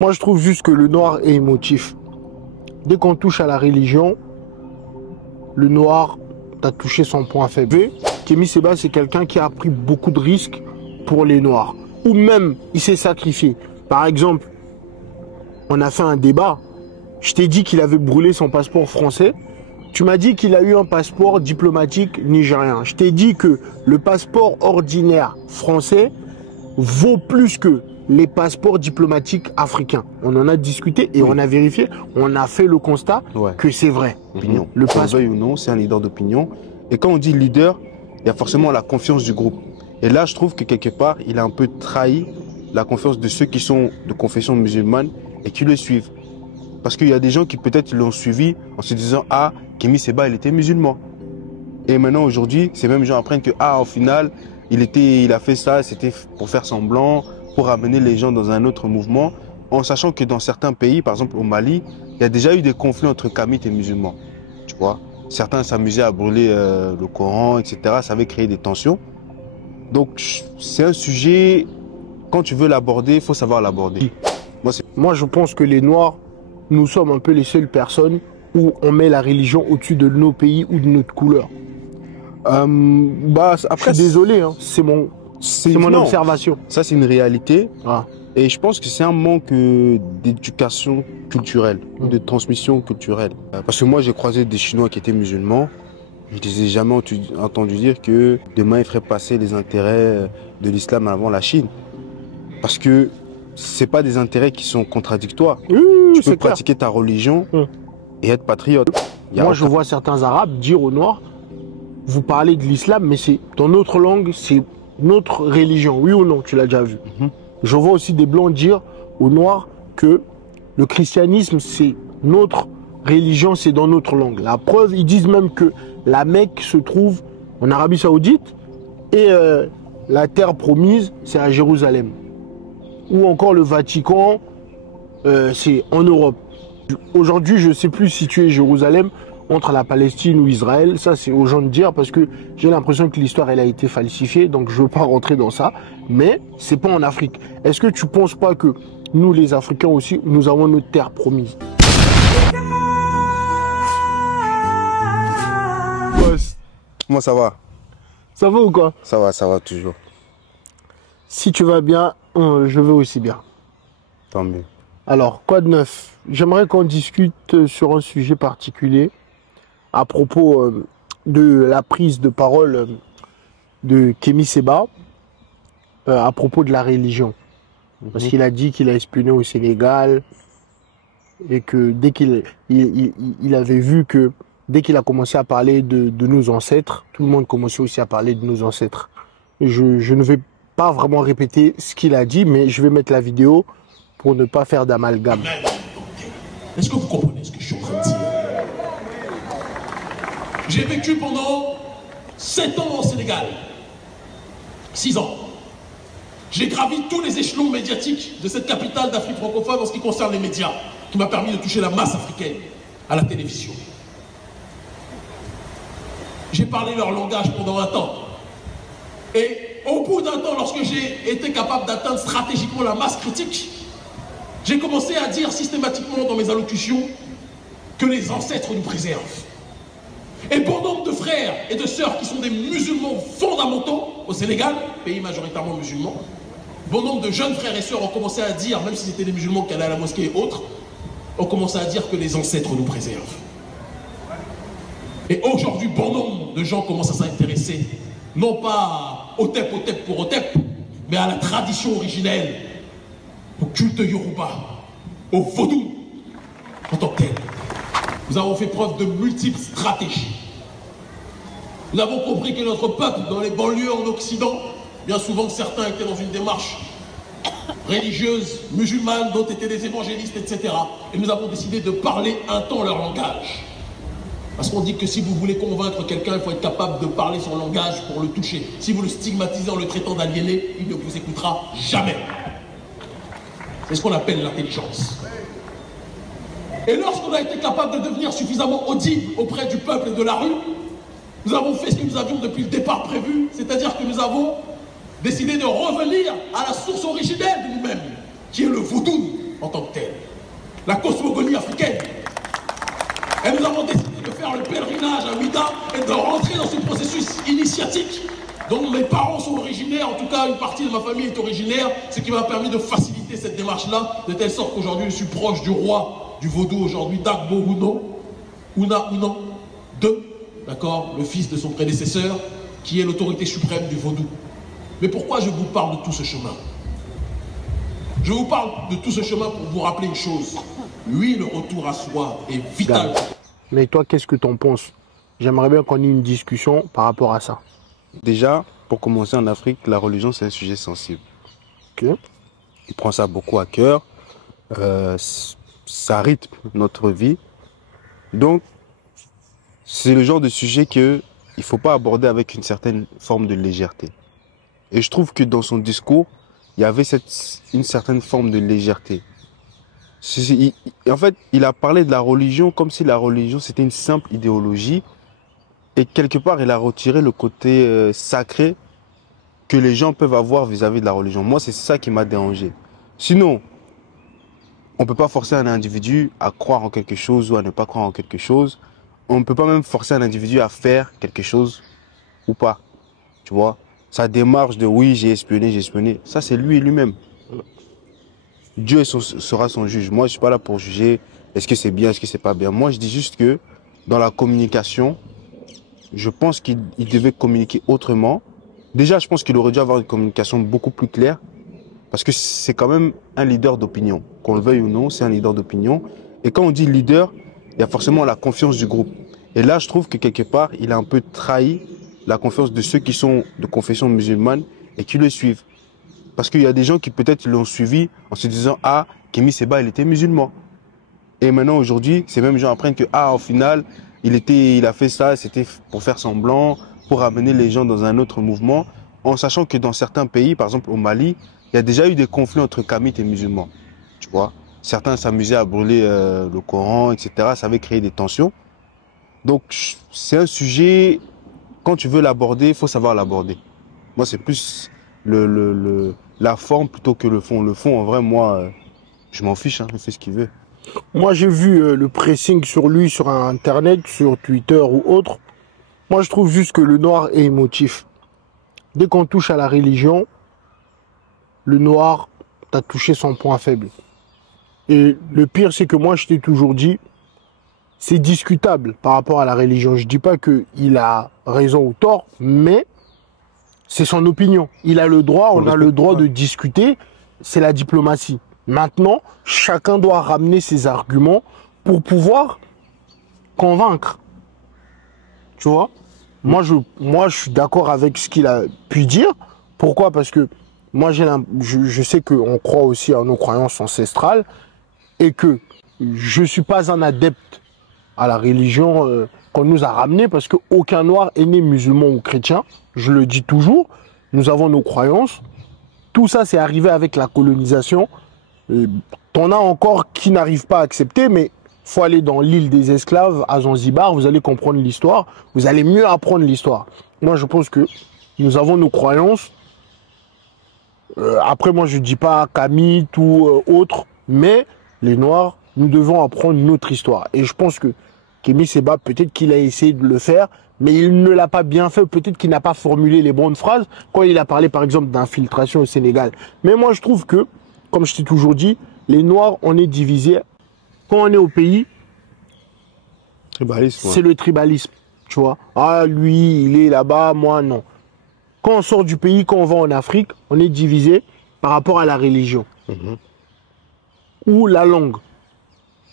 Moi, je trouve juste que le noir est émotif. Dès qu'on touche à la religion, le noir, t'as touché son point faible. Kémy Séba, c'est quelqu'un qui a pris beaucoup de risques pour les noirs. Ou même, il s'est sacrifié. Par exemple, on a fait un débat. Je t'ai dit qu'il avait brûlé son passeport français. Tu m'as dit qu'il a eu un passeport diplomatique nigérien. Je t'ai dit que le passeport ordinaire français vaut plus que les passeports diplomatiques africains. On en a discuté et on a vérifié. On a fait le constat que c'est vrai. Opinion. Le passeport ou non, c'est un leader d'opinion. Et quand on dit leader, il y a forcément la confiance du groupe. Et là, je trouve que quelque part, il a un peu trahi la confiance de ceux qui sont de confession musulmane et qui le suivent. Parce qu'il y a des gens qui peut-être l'ont suivi en se disant « Ah, Kémy Séba, il était musulman. » Et maintenant, aujourd'hui, ces mêmes gens apprennent que « Ah, au final, il a fait ça, c'était pour faire semblant, pour amener les gens dans un autre mouvement. » En sachant que dans certains pays, par exemple au Mali, il y a déjà eu des conflits entre kamites et musulmans. Tu vois, certains s'amusaient à brûler le Coran, etc. Ça avait créé des tensions. Donc, c'est un sujet, quand tu veux l'aborder, il faut savoir l'aborder. Moi, je pense que les Noirs, nous sommes un peu les seules personnes où on met la religion au-dessus de nos pays ou de notre couleur. Après, je suis désolé, hein, c'est mon observation. Ça, c'est une réalité. Ah. Et je pense que c'est un manque d'éducation culturelle, de transmission culturelle. Parce que moi, j'ai croisé des Chinois qui étaient musulmans. Je ne les ai jamais entendu dire que demain, ils feraient passer les intérêts de l'islam avant la Chine. Parce que ce pas des intérêts qui sont contradictoires. Tu peux pratiquer ta religion et être patriote. Moi, je vois certains Arabes dire aux Noirs, vous parlez de l'islam, mais c'est dans notre langue, c'est notre religion. Oui ou non, tu l'as déjà vu. Je vois aussi des Blancs dire aux Noirs que le christianisme, c'est notre religion, c'est dans notre langue. La preuve, ils disent même que la Mecque se trouve en Arabie Saoudite et la terre promise, c'est à Jérusalem. Ou encore le Vatican, c'est en Europe. Aujourd'hui, je ne sais plus situer Jérusalem entre la Palestine ou Israël. Ça, c'est aux gens de dire parce que j'ai l'impression que l'histoire, elle a été falsifiée. Donc, je ne veux pas rentrer dans ça. Mais c'est pas en Afrique. Est-ce que tu ne penses pas que nous, les Africains aussi, nous avons notre terre promise? Comment ça va? Ça va ou quoi? Ça va toujours. Si tu vas bien, je vais aussi bien. Tant mieux. Alors, quoi de neuf? J'aimerais qu'on discute sur un sujet particulier à propos de la prise de parole de Kémy Séba à propos de la religion. Parce qu'il a dit qu'il a espionné au Sénégal et que dès qu'il avait vu que dès qu'il a commencé à parler de nos ancêtres, tout le monde commençait aussi à parler de nos ancêtres. Je ne vais pas vraiment répéter ce qu'il a dit, mais je vais mettre la vidéo pour ne pas faire d'amalgame. Est-ce que vous comprenez ce que je suis en train de dire? J'ai vécu pendant 7 ans au Sénégal. 6 ans. J'ai gravi tous les échelons médiatiques de cette capitale d'Afrique francophone en ce qui concerne les médias, qui m'a permis de toucher la masse africaine à la télévision. J'ai parlé leur langage pendant un temps. Et au bout d'un temps, lorsque j'ai été capable d'atteindre stratégiquement la masse critique, j'ai commencé à dire systématiquement dans mes allocutions que les ancêtres nous préservent. Et bon nombre de frères et de sœurs qui sont des musulmans fondamentaux au Sénégal, pays majoritairement musulman, bon nombre de jeunes frères et sœurs ont commencé à dire, même si c'était des musulmans qui allaient à la mosquée et autres, ont commencé à dire que les ancêtres nous préservent. Et aujourd'hui, bon nombre de gens commencent à s'intéresser, non pas au Otep pour Otep, mais à la tradition originelle, au culte Yoruba, au vaudou en tant que tel. Nous avons fait preuve de multiples stratégies. Nous avons compris que notre peuple, dans les banlieues en Occident, bien souvent certains étaient dans une démarche religieuse, musulmane, d'autres étaient des évangélistes, etc. Et nous avons décidé de parler un temps leur langage. Parce qu'on dit que si vous voulez convaincre quelqu'un, il faut être capable de parler son langage pour le toucher. Si vous le stigmatisez en le traitant d'aliéné, il ne vous écoutera jamais. C'est ce qu'on appelle l'intelligence. Et lorsqu'on a été capable de devenir suffisamment audible auprès du peuple et de la rue, nous avons fait ce que nous avions depuis le départ prévu, c'est-à-dire que nous avons décidé de revenir à la source originelle de nous-mêmes, qui est le vaudou. en tant que telle. La cosmogonie africaine. Et nous avons décidé de faire le pèlerinage à Ouida et de rentrer dans ce processus initiatique dont mes parents sont originaires, en tout cas une partie de ma famille est originaire, ce qui m'a permis de faciliter cette démarche-là, de telle sorte qu'aujourd'hui je suis proche du roi du vaudou aujourd'hui, Dagbo Una Unan II, d'accord, le fils de son prédécesseur, qui est l'autorité suprême du vaudou. Mais pourquoi je vous parle de tout ce chemin? Je vous parle de tout ce chemin pour vous rappeler une chose. Oui, le retour à soi est vital. Mais toi, qu'est-ce que tu en penses? J'aimerais bien qu'on ait une discussion par rapport à ça. Déjà, pour commencer, en Afrique, la religion, c'est un sujet sensible. Ok. Il prend ça beaucoup à cœur. Ça rythme notre vie. Donc, c'est le genre de sujet qu'il ne faut pas aborder avec une certaine forme de légèreté. Et je trouve que dans son discours, il y avait une certaine forme de légèreté. En fait, il a parlé de la religion comme si la religion, c'était une simple idéologie. Et quelque part, il a retiré le côté sacré que les gens peuvent avoir vis-à-vis de la religion. Moi, c'est ça qui m'a dérangé. Sinon, on ne peut pas forcer un individu à croire en quelque chose ou à ne pas croire en quelque chose. On ne peut pas même forcer un individu à faire quelque chose ou pas. Tu vois, sa démarche de oui, j'ai espionné, ça c'est lui et lui-même. Dieu sera son juge. Moi, je ne suis pas là pour juger est-ce que c'est bien, est-ce que c'est pas bien. Moi, je dis juste que dans la communication, je pense qu'il devait communiquer autrement. Déjà, je pense qu'il aurait dû avoir une communication beaucoup plus claire parce que c'est quand même un leader d'opinion. Qu'on le veuille ou non, c'est un leader d'opinion. Et quand on dit leader, il y a forcément la confiance du groupe. Et là, je trouve que quelque part, il a un peu trahi la confiance de ceux qui sont de confession musulmane et qui le suivent. Parce qu'il y a des gens qui peut-être l'ont suivi en se disant « Ah, Kémy Séba, il était musulman ». Et maintenant, aujourd'hui, ces mêmes gens apprennent que « Ah, au final, il a fait ça, c'était pour faire semblant, pour amener les gens dans un autre mouvement ». En sachant que dans certains pays, par exemple au Mali, il y a déjà eu des conflits entre kamites et musulmans. Tu vois, certains s'amusaient à brûler le Coran, etc. Ça avait créé des tensions. Donc, c'est un sujet, quand tu veux l'aborder, il faut savoir l'aborder. Moi, c'est plus la forme plutôt que le fond. Le fond, en vrai, moi, je m'en fiche, hein, je fais ce qu'il veut. Moi, j'ai vu le pressing sur lui sur Internet, sur Twitter ou autre. Moi, je trouve juste que le noir est émotif. Dès qu'on touche à la religion, le noir, t'as touché son point faible. Et le pire, c'est que moi, je t'ai toujours dit, c'est discutable par rapport à la religion. Je dis pas qu'il a raison ou tort, mais c'est son opinion. Il a le droit, on a le droit de discuter. C'est la diplomatie. Maintenant, chacun doit ramener ses arguments pour pouvoir convaincre. Tu vois? Moi, je suis d'accord avec ce qu'il a pu dire. Pourquoi? Parce que moi, je sais qu'on croit aussi à nos croyances ancestrales et que je ne suis pas un adepte à la religion qu'on nous a ramenée parce qu'aucun noir est né musulman ou chrétien. Je le dis toujours. Nous avons nos croyances. Tout ça, c'est arrivé avec la colonisation. T'en as encore qui n'arrivent pas à accepter, mais il faut aller dans l'île des esclaves à Zanzibar, vous allez comprendre l'histoire, vous allez mieux apprendre l'histoire. Moi, je pense que nous avons nos croyances. Après, moi, je ne dis pas Kamit ou autre, mais les Noirs, nous devons apprendre notre histoire. Et je pense que Kémy Séba, peut-être qu'il a essayé de le faire, mais il ne l'a pas bien fait. Peut-être qu'il n'a pas formulé les bonnes phrases quand il a parlé, par exemple, d'infiltration au Sénégal. Mais moi, je trouve que, comme je t'ai toujours dit, les Noirs, on est divisés. Quand on est au pays, c'est le tribalisme, tu vois. Ah, lui, il est là-bas, moi, non. Quand on sort du pays, quand on va en Afrique, on est divisé par rapport à la religion. Ou la langue.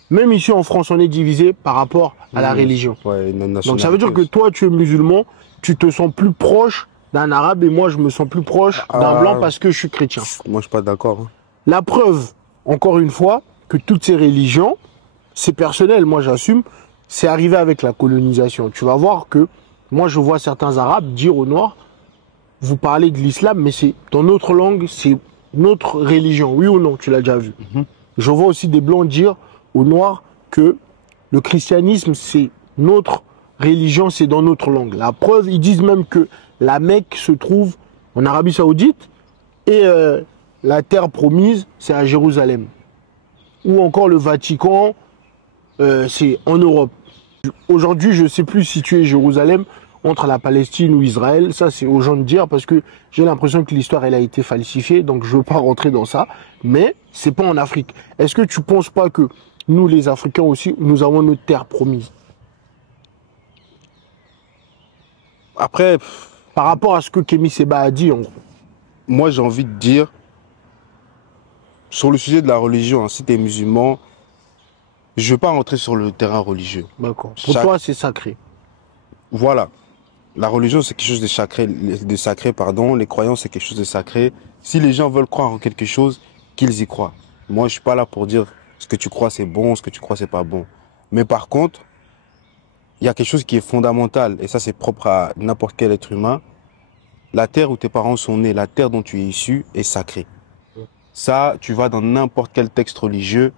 Même ici en France, on est divisé par rapport à la religion. Ouais, donc ça veut dire que toi, tu es musulman, tu te sens plus proche d'un arabe et moi, je me sens plus proche d'un blanc parce que je suis chrétien. Moi, je suis pas d'accord. Hein. La preuve, encore une fois, que toutes ces religions, c'est personnel, moi j'assume, c'est arrivé avec la colonisation. Tu vas voir que, moi je vois certains arabes dire aux noirs, vous parlez de l'islam, mais c'est dans notre langue, c'est notre religion. Oui ou non, tu l'as déjà vu. Je vois aussi des blancs dire aux noirs que le christianisme, c'est notre religion, c'est dans notre langue. La preuve, ils disent même que la Mecque se trouve en Arabie Saoudite et la terre promise, c'est à Jérusalem. ou encore le Vatican, c'est en Europe. Aujourd'hui, je ne sais plus situer Jérusalem entre la Palestine ou Israël. Ça, c'est aux gens de dire parce que j'ai l'impression que l'histoire, elle a été falsifiée. Donc, je ne veux pas rentrer dans ça. Mais c'est pas en Afrique. Est-ce que tu ne penses pas que nous, les Africains aussi, nous avons notre terre promise? Après, Par rapport à ce que Kémy Seba a dit, en gros. moi, j'ai envie de dire, sur le sujet de la religion, hein, si tu es musulman, je ne veux pas rentrer sur le terrain religieux. D'accord. Pour toi, c'est sacré. Voilà. La religion, c'est quelque chose de sacré, pardon. Les croyances, c'est quelque chose de sacré. Si les gens veulent croire en quelque chose, qu'ils y croient. Moi, je suis pas là pour dire ce que tu crois, c'est bon, ce que tu crois, c'est pas bon. Mais par contre, il y a quelque chose qui est fondamental, et ça, c'est propre à n'importe quel être humain. La terre où tes parents sont nés, la terre dont tu es issu, est sacrée. Ça, tu vas dans n'importe quel texte religieux.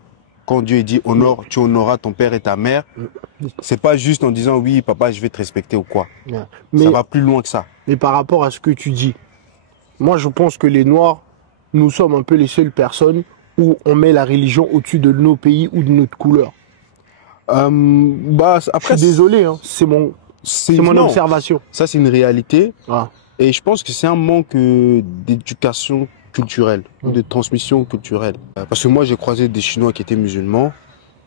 Quand Dieu dit honore, tu honoreras ton père et ta mère. C'est pas juste en disant oui, papa, je vais te respecter ou quoi. Mais, Ça va plus loin que ça. mais par rapport à ce que tu dis, moi, je pense que les Noirs, nous sommes un peu les seules personnes où on met la religion au-dessus de nos pays ou de notre couleur. Après, Je suis désolé, hein, c'est mon non. observation. Ça, c'est une réalité. Ah. Et je pense que c'est un manque d'éducation culturelle, de transmission culturelle. Parce que moi, j'ai croisé des Chinois qui étaient musulmans.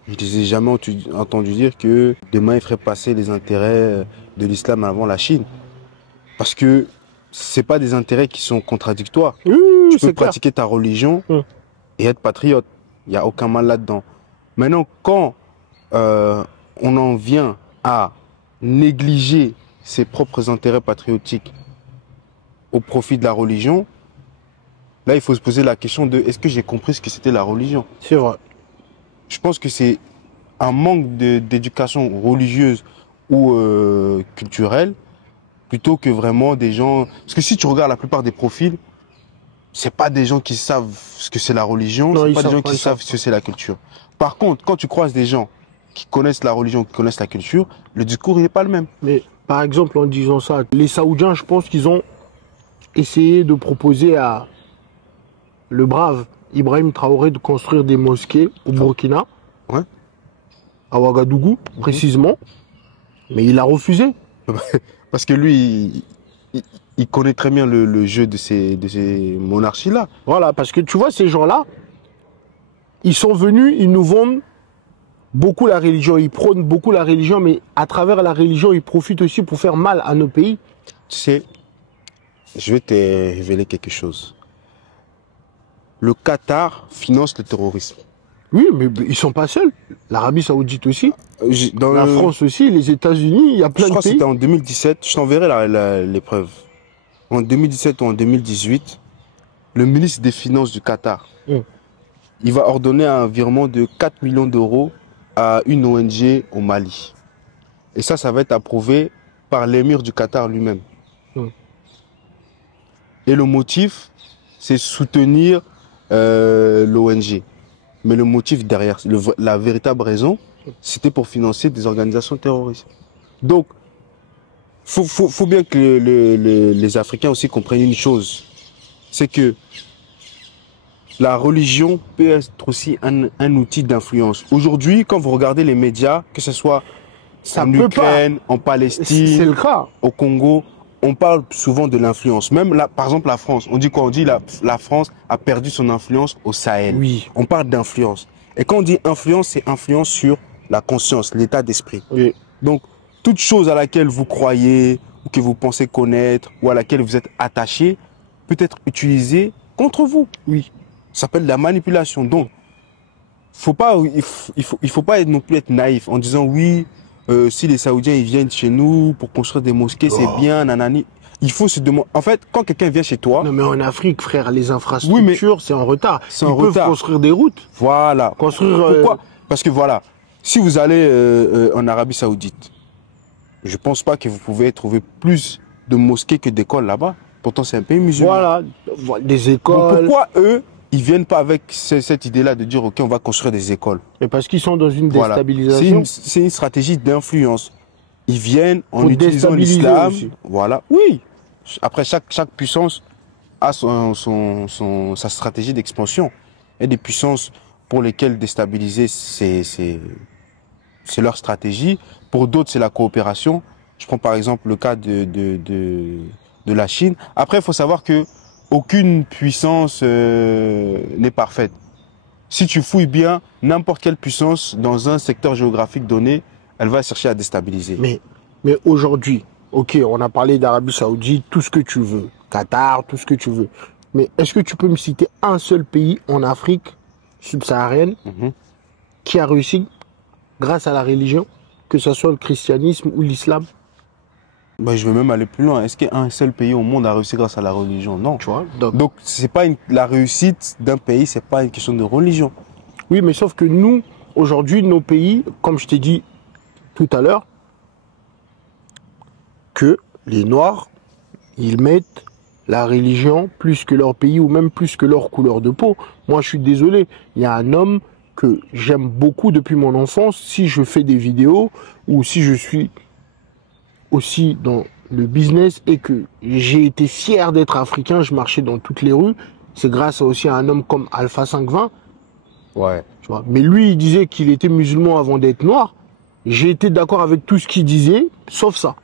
Je ne les ai jamais entendu dire que demain, ils feraient passer les intérêts de l'islam avant la Chine. Parce que c'est pas des intérêts qui sont contradictoires. Oui, Tu peux c'est clair. pratiquer ta religion et être patriote. Il n'y a aucun mal là-dedans. Maintenant, quand on en vient à négliger ses propres intérêts patriotiques au profit de la religion, là, il faut se poser la question de est-ce que j'ai compris ce que c'était la religion? C'est vrai. Je pense que c'est un manque d'éducation religieuse ou culturelle plutôt que vraiment des gens... Parce que si tu regardes la plupart des profils, c'est pas des gens qui savent ce que c'est la religion, c'est pas des gens qui savent ce que c'est la culture. Par contre, quand tu croises des gens qui connaissent la religion, qui connaissent la culture, le discours, il n'est pas le même. Mais par exemple, en disant ça, les Saoudiens, je pense qu'ils ont essayé de proposer à le brave Ibrahim Traoré de construire des mosquées au Burkina, Ouais. à Ouagadougou, précisément, mais il a refusé. Parce que lui, il connaît très bien le jeu de ces monarchies-là. Voilà, parce que tu vois, ces gens-là, ils sont venus, ils nous vendent beaucoup la religion, ils prônent beaucoup la religion, mais à travers la religion, ils profitent aussi pour faire mal à nos pays. Tu sais, je vais te révéler quelque chose. Le Qatar finance le terrorisme. Oui, mais ils sont pas seuls. L'Arabie Saoudite aussi, Dans la France aussi, les États-Unis, il y a plein je de crois que pays. c'était en 2017, je t'enverrai l'épreuve. En 2017 ou en 2018, le ministre des Finances du Qatar, il va ordonner un virement de 4 millions d'euros à une ONG au Mali. Et ça va être approuvé par l'émir du Qatar lui-même. Et le motif, c'est soutenir l'ONG. Mais le motif derrière, la véritable raison, c'était pour financer des organisations terroristes. Donc, faut bien que les Africains aussi comprennent une chose. C'est que la religion peut être aussi un outil d'influence. Aujourd'hui, quand vous regardez les médias, que ce soit en Ukraine, en Palestine, c'est le cas. Au Congo, on parle souvent de l'influence. Même là, par exemple, la France. On dit quoi? On dit la France a perdu son influence au Sahel. Oui. On parle d'influence. Et quand on dit influence, c'est influence sur la conscience, l'état d'esprit. Oui. Donc, toute chose à laquelle vous croyez, ou que vous pensez connaître, ou à laquelle vous êtes attaché, peut être utilisée contre vous. Oui. Ça s'appelle la manipulation. Donc, il faut pas non plus être naïf en disant oui, si les Saoudiens ils viennent chez nous pour construire des mosquées, c'est bien, nanani. Il faut se demander. En fait, quand quelqu'un vient chez toi. Non, mais en Afrique, frère, les infrastructures, c'est en retard. Ils peuvent construire des routes. Voilà. Construire. Pourquoi? Parce que voilà, si vous allez en Arabie Saoudite, je pense pas que vous pouvez trouver plus de mosquées que d'écoles là-bas. Pourtant, c'est un pays musulman. Voilà, des écoles. Donc, pourquoi eux, ils viennent pas avec cette idée-là de dire, OK, on va construire des écoles? Mais parce qu'ils sont dans une déstabilisation. C'est une stratégie d'influence. Ils viennent en utilisant l'islam. Voilà. Oui. Après, chaque puissance a sa stratégie d'expansion. Il y a des puissances pour lesquels déstabiliser, c'est leur stratégie. Pour d'autres, c'est la coopération. Je prends par exemple le cas de la Chine. Après, il faut savoir que aucune puissance n'est parfaite. Si tu fouilles bien, n'importe quelle puissance dans un secteur géographique donné, elle va chercher à déstabiliser. Mais aujourd'hui, ok, on a parlé d'Arabie Saoudite, tout ce que tu veux, Qatar, tout ce que tu veux. Mais est-ce que tu peux me citer un seul pays en Afrique subsaharienne qui a réussi grâce à la religion, que ce soit le christianisme ou l'islam? Ben, je vais même aller plus loin. Est-ce qu'un seul pays au monde a réussi grâce à la religion? Non. Tu vois, donc c'est pas la réussite d'un pays, c'est pas une question de religion. Oui, mais sauf que nous, aujourd'hui, nos pays, comme je t'ai dit tout à l'heure, que les Noirs, ils mettent la religion plus que leur pays ou même plus que leur couleur de peau. Moi, je suis désolé. Il y a un homme que j'aime beaucoup depuis mon enfance. Si je fais des vidéos ou si je suis aussi dans le business et que j'ai été fier d'être africain, je marchais dans toutes les rues, c'est grâce aussi à un homme comme Alpha 520. Ouais. Tu vois. Mais lui, il disait qu'il était musulman avant d'être noir. J'ai été d'accord avec tout ce qu'il disait, sauf ça.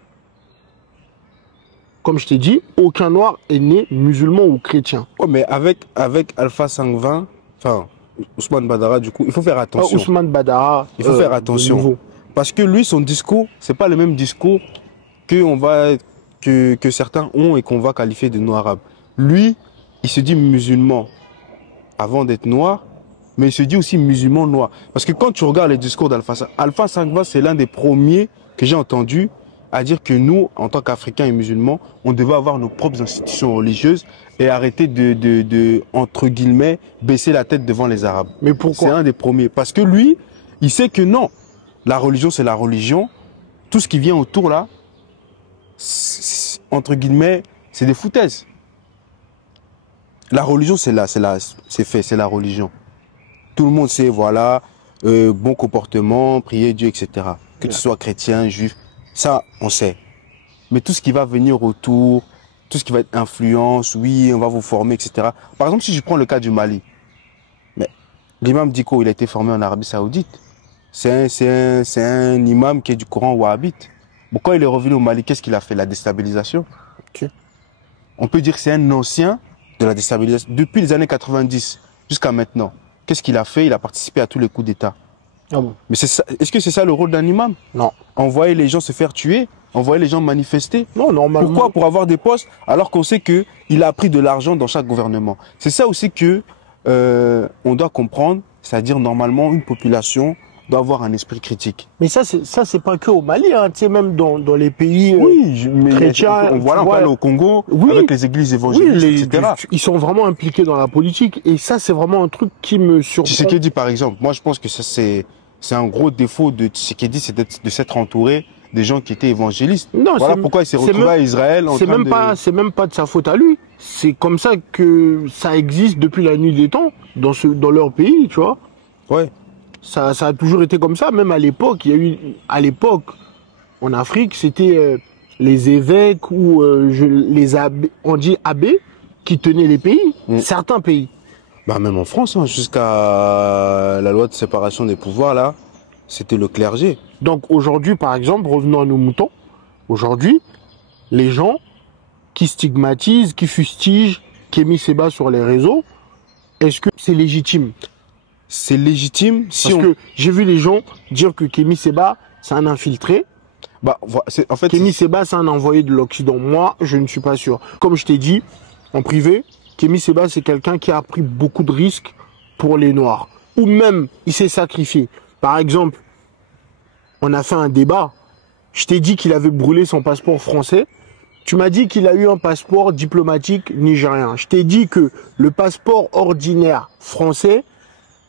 Comme je t'ai dit, aucun noir est né musulman ou chrétien. Ouais, mais avec Alpha 520, enfin, Ousmane Badara, du coup, il faut faire attention. Ousmane Badara, il faut faire attention. Parce que lui, son discours, c'est pas le même discours que certains ont et qu'on va qualifier de noir-arabe. Lui, il se dit musulman avant d'être noir, mais il se dit aussi musulman noir. Parce que quand tu regardes les discours d'Alpha 520, c'est l'un des premiers que j'ai entendu à dire que nous, en tant qu'Africains et musulmans, on devait avoir nos propres institutions religieuses et arrêter de entre guillemets, baisser la tête devant les Arabes. Mais pourquoi? C'est un des premiers. Parce que lui, il sait que non, la religion, c'est la religion. Tout ce qui vient autour là, entre guillemets, c'est des foutaises. La religion, c'est la religion. Tout le monde sait, voilà, bon comportement, prier Dieu, etc. Que tu sois chrétien, juif, ça, on sait. Mais tout ce qui va venir autour, tout ce qui va être influence, oui, on va vous former, etc. Par exemple, si je prends le cas du Mali, mais l'imam Diko, il a été formé en Arabie Saoudite. C'est un imam qui est du Coran wahhabite. Bon, quand il est revenu au Mali, qu'est-ce qu'il a fait? La déstabilisation. Okay. On peut dire que c'est un ancien de la déstabilisation. Depuis les années 90 jusqu'à maintenant, qu'est-ce qu'il a fait? Il a participé à tous les coups d'État. Ah bon. Mais est-ce que c'est ça le rôle d'un imam? Non. Envoyer les gens se faire tuer? Envoyer les gens manifester? Non, normalement. Pourquoi? Pour avoir des postes, alors qu'on sait qu'il a pris de l'argent dans chaque gouvernement. C'est ça aussi que on doit comprendre, c'est-à-dire normalement une population doit avoir un esprit critique. Mais ça c'est pas que au Mali, hein, tu sais, même dans les pays chrétiens. On parle au Congo, oui, avec les églises évangélistes, etc. Ils sont vraiment impliqués dans la politique et ça c'est vraiment un truc qui me surprend. Tshisekedi par exemple, moi je pense que ça c'est un gros défaut de Tshisekedi, c'est de s'être entouré des gens qui étaient évangélistes. Non, voilà pourquoi il s'est retrouvé à Israël. C'est même pas de sa faute à lui. C'est comme ça que ça existe depuis la nuit des temps dans leur pays, tu vois. Ouais. Ça a toujours été comme ça, même à l'époque. Il y a eu, à l'époque, en Afrique, c'était les évêques ou les abbés, on dit abbés, qui tenaient les pays, certains pays. Bah même en France, hein, jusqu'à la loi de séparation des pouvoirs, là, c'était le clergé. Donc aujourd'hui, par exemple, revenons à nos moutons, aujourd'hui, les gens qui stigmatisent, qui fustigent Kémy Séba sur les réseaux, est-ce que c'est légitime? C'est légitime si Parce que j'ai vu les gens dire que Kémy Séba, c'est un infiltré. Bah, en fait, Kémy Séba, c'est un envoyé de l'Occident. Moi, je ne suis pas sûr. Comme je t'ai dit, en privé, Kémy Séba, c'est quelqu'un qui a pris beaucoup de risques pour les Noirs. Ou même, il s'est sacrifié. Par exemple, on a fait un débat. Je t'ai dit qu'il avait brûlé son passeport français. Tu m'as dit qu'il a eu un passeport diplomatique nigérien. Je t'ai dit que le passeport ordinaire français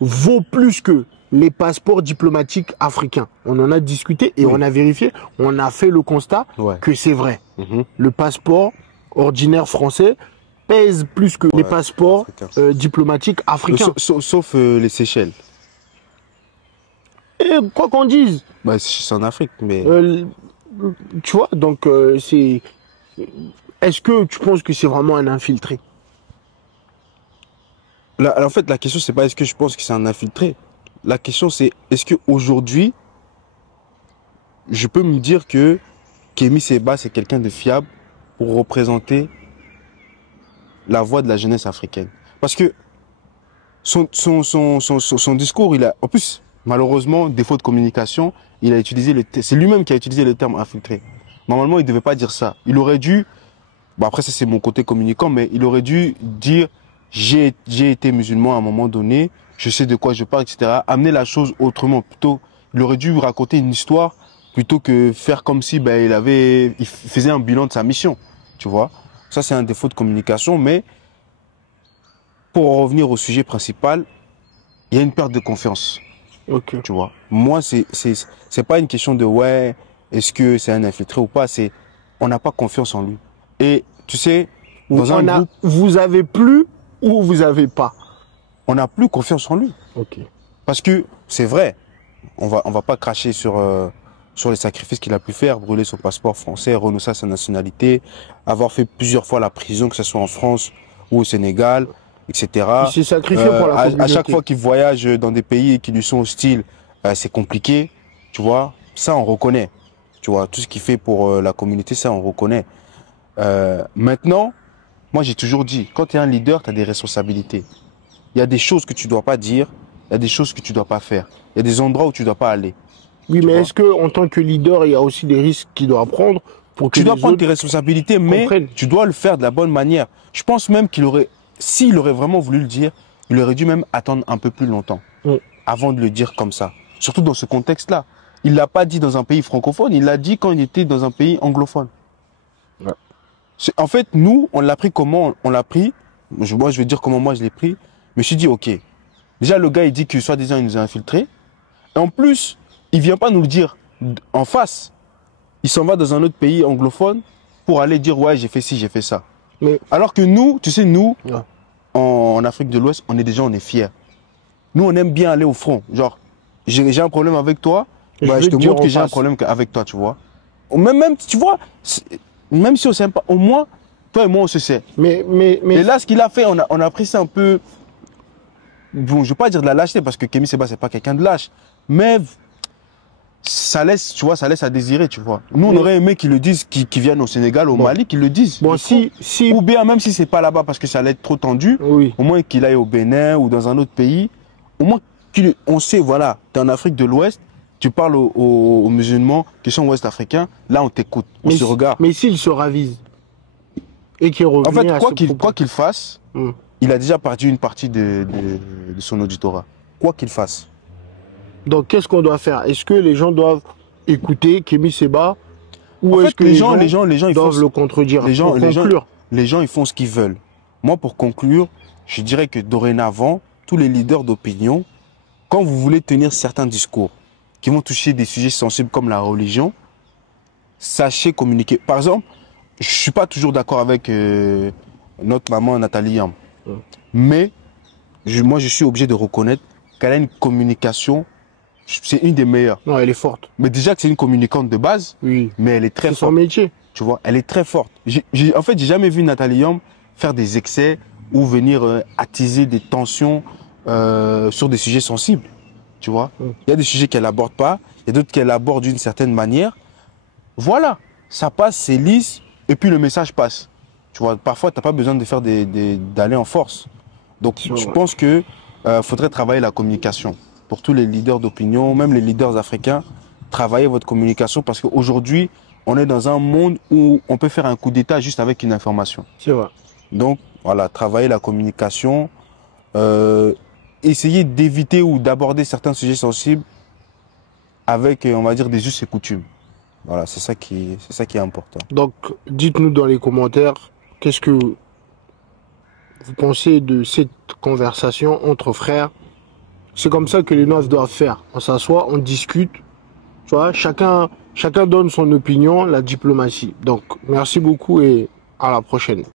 vaut plus que les passeports diplomatiques africains. On en a discuté et on a vérifié. On a fait le constat que c'est vrai. Le passeport ordinaire français pèse plus que les passeports diplomatiques africains. Sauf les Seychelles. Et quoi qu'on dise. Bah, c'est en Afrique, mais... tu vois, donc c'est... Est-ce que tu penses que c'est vraiment un infiltré? En fait, la question, c'est pas est-ce que je pense que c'est un infiltré. La question, c'est est-ce qu'aujourd'hui, je peux me dire que Kémy Séba, c'est quelqu'un de fiable pour représenter la voix de la jeunesse africaine. Parce que son discours, en plus, malheureusement, défaut de communication, c'est lui-même qui a utilisé le terme infiltré. Normalement, il ne devait pas dire ça. Il aurait dû, après ça c'est mon côté communicant, mais il aurait dû dire j'ai été musulman à un moment donné, je sais de quoi je parle, etc. Amener la chose autrement. Plutôt, il aurait dû raconter une histoire plutôt que faire comme si il faisait un bilan de sa mission. Tu vois, ça c'est un défaut de communication, mais pour en revenir au sujet principal, il y a une perte de confiance. Ok. Tu vois, moi c'est pas une question de ouais, est-ce que c'est un infiltré ou pas, c'est on n'a pas confiance en lui. Et tu sais, dans un groupe, vous avez plus ou vous avez pas? On n'a plus confiance en lui. Ok. Parce que c'est vrai, on va pas cracher sur les sacrifices qu'il a pu faire, brûler son passeport français, renoncer à sa nationalité, avoir fait plusieurs fois la prison, que ce soit en France ou au Sénégal, etc. Il s'est sacrifié pour la communauté. À chaque fois qu'il voyage dans des pays qui lui sont hostiles, c'est compliqué, tu vois. Ça, on reconnaît. Tu vois, tout ce qu'il fait pour la communauté, ça, on reconnaît. Maintenant, moi, j'ai toujours dit, quand tu es un leader, tu as des responsabilités. Il y a des choses que tu dois pas dire, il y a des choses que tu dois pas faire. Il y a des endroits où tu dois pas aller. Oui, mais est-ce que en tant que leader, il y a aussi des risques qu'il doit prendre pour que tu dois les prendre autres tes responsabilités, mais comprennent. tu dois le faire de la bonne manière. Je pense même s'il aurait vraiment voulu le dire, il aurait dû même attendre un peu plus longtemps avant de le dire comme ça. Surtout dans ce contexte-là. Il l'a pas dit dans un pays francophone, il l'a dit quand il était dans un pays anglophone. Ouais. En fait, nous, on l'a pris comment on l'a pris. Moi, je vais dire comment moi je l'ai pris. Je me suis dit, ok. Déjà, le gars, il dit que soi-disant, il nous a infiltrés. Et en plus, il vient pas nous le dire en face. Il s'en va dans un autre pays anglophone pour aller dire, ouais, j'ai fait ci, j'ai fait ça. Mais... Alors que nous, tu sais, nous, Ouais. en Afrique de l'Ouest, on est fiers. Nous, on aime bien aller au front. Genre, j'ai un problème avec toi, je te montre que j'ai un problème avec toi, tu vois. Même, tu vois, même si on s'aime pas, au moins, toi et moi, on se sait. Mais... Et là, ce qu'il a fait, on a pris ça un peu... Bon, je veux pas dire de la lâcheté, parce que Kémy Séba, c'est pas quelqu'un de lâche. Mais ça laisse, tu vois, ça laisse à désirer, tu vois. Nous, on aurait aimé qu'ils le disent, qu'ils viennent au Sénégal, au Mali, qu'ils le disent. Bon, si... Ou bien, même si c'est pas là-bas, parce que ça allait être trop tendu, au moins qu'il aille au Bénin ou dans un autre pays. Au moins, on sait, voilà, tu es en Afrique de l'Ouest, tu parles aux musulmans qui sont ouest-africains, là, on t'écoute, on se regarde. Mais s'il se ravise et qu'il revient... En fait, quoi qu'il fasse, il a déjà perdu une partie de son auditorat. Quoi qu'il fasse. Donc, qu'est-ce qu'on doit faire? Est-ce que les gens doivent écouter Kémy Séba ou est-ce que les gens ils doivent le contredire? Les gens, ils font ce qu'ils veulent. Moi, pour conclure, je dirais que dorénavant, tous les leaders d'opinion, quand vous voulez tenir certains discours qui vont toucher des sujets sensibles comme la religion, sachez communiquer. Par exemple, je suis pas toujours d'accord avec notre maman Nathalie Yam. Mais moi, je suis obligé de reconnaître qu'elle a une communication, c'est une des meilleures. Non, elle est forte. Mais déjà que c'est une communicante de base, oui. Mais elle est très forte. C'est son métier. Tu vois, elle est très forte. En fait, j'ai jamais vu Nathalie Yam faire des excès ou venir attiser des tensions sur des sujets sensibles. Tu vois, il y a des sujets qu'elle aborde pas, il y a d'autres qu'elle aborde d'une certaine manière. Voilà, ça passe, c'est lisse, et puis le message passe. Tu vois, parfois, tu n'as pas besoin de faire d'aller en force. Donc, je pense que faudrait travailler la communication. Pour tous les leaders d'opinion, même les leaders africains, travaillez votre communication parce qu'aujourd'hui, on est dans un monde où on peut faire un coup d'État juste avec une information. C'est vrai. Donc, voilà, travailler la communication, essayer d'éviter ou d'aborder certains sujets sensibles avec, on va dire, des us et coutumes. Voilà, c'est ça qui est important. Donc, dites-nous dans les commentaires, qu'est-ce que vous pensez de cette conversation entre frères? C'est comme ça que les noces doivent faire. On s'assoit, on discute. Tu vois, chacun donne son opinion, la diplomatie. Donc, merci beaucoup et à la prochaine.